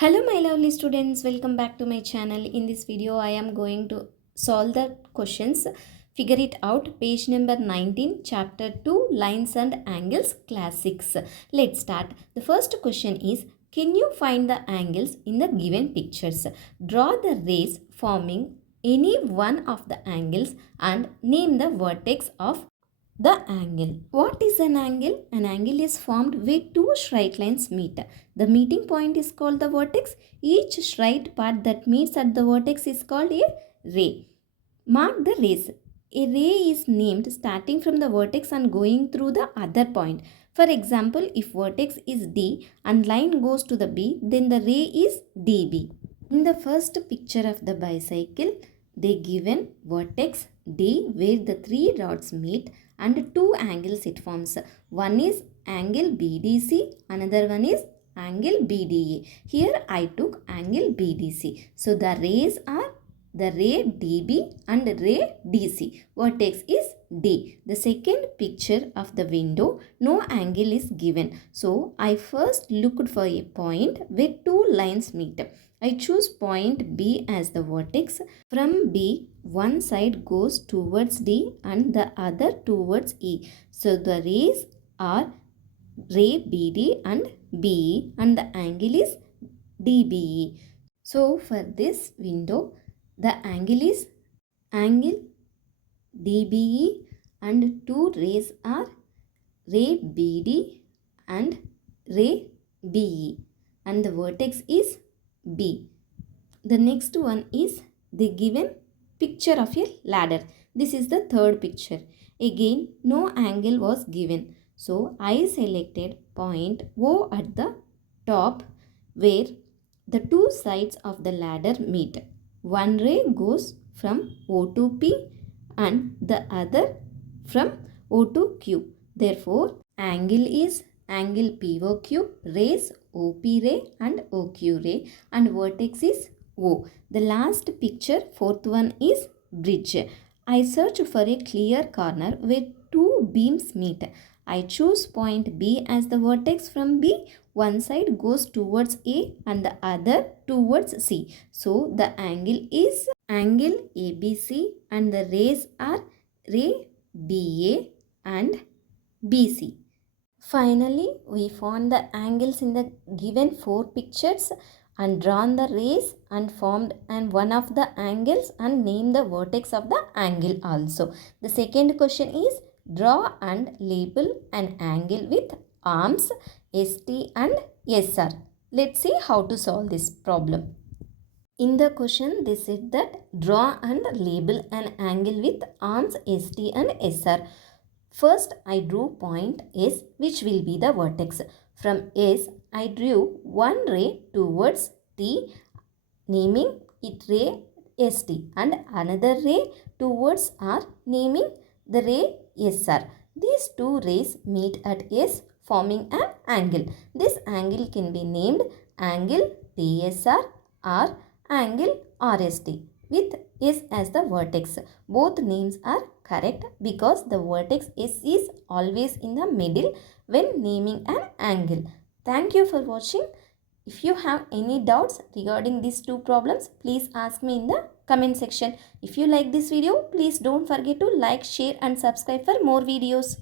Hello my lovely students, welcome back to my channel. In this video I am going to solve the questions. Figure it out, page number 19, chapter 2, lines and angles, class 6. Let's start. The first question is, can you find the angles in the given pictures? Draw the rays forming any one of the angles and name the vertex of the angle. What is an angle? An angle is formed where two straight lines meet. The meeting point is called the vertex. Each straight part that meets at the vertex is called a ray. Mark the rays. A ray is named starting from the vertex and going through the other point. For example, if vertex is D and line goes to the B, then the ray is DB. In the first picture of the bicycle, they given vertex D where the three dots meet and two angles it forms. One is angle BDC, another one is angle BDA. Here I took angle BDC. So the rays are the ray DB and ray DC. Vertex is D. The second picture of the window, no angle is given. So I first looked for a point where two lines meet. I choose point B as the vertex. From B, one side goes towards D and the other towards E. So the rays are ray BD and BE and the angle is DBE. So for this window, the angle is angle DBE and two rays are ray BD and ray BE and the vertex is B. The next one is the given picture of a ladder. This is the third picture. Again, no angle was given. So, I selected point O at the top where the two sides of the ladder meet. One ray goes from O to P and the other from O to Q. Therefore, angle is angle POQ, rays OP ray and OQ ray and vertex is O. The last picture, fourth one is bridge. I search for a clear corner where two beams meet. I choose point B as the vertex. From B, one side goes towards A and the other towards C. So the angle is angle ABC and the rays are ray BA and BC. Finally, we found the angles in the given four pictures and drawn the rays and formed one of the angles and named the vertex of the angle also. The second question is, draw and label an angle with arms ST and SR. Let's see how to solve this problem. In the question, they said that draw and label an angle with arms ST and SR. First, I drew point S, which will be the vertex. From S, I drew one ray towards T, naming it ray ST, and another ray towards R, naming the ray SR. These two rays meet at S, forming an angle. This angle can be named angle TSR or angle RST with S as the vertex. Both names are correct because the vertex S is always in the middle when naming an angle. Thank you for watching. If you have any doubts regarding these two problems, please ask me in the comment section. If you like this video, please don't forget to like, share and subscribe for more videos.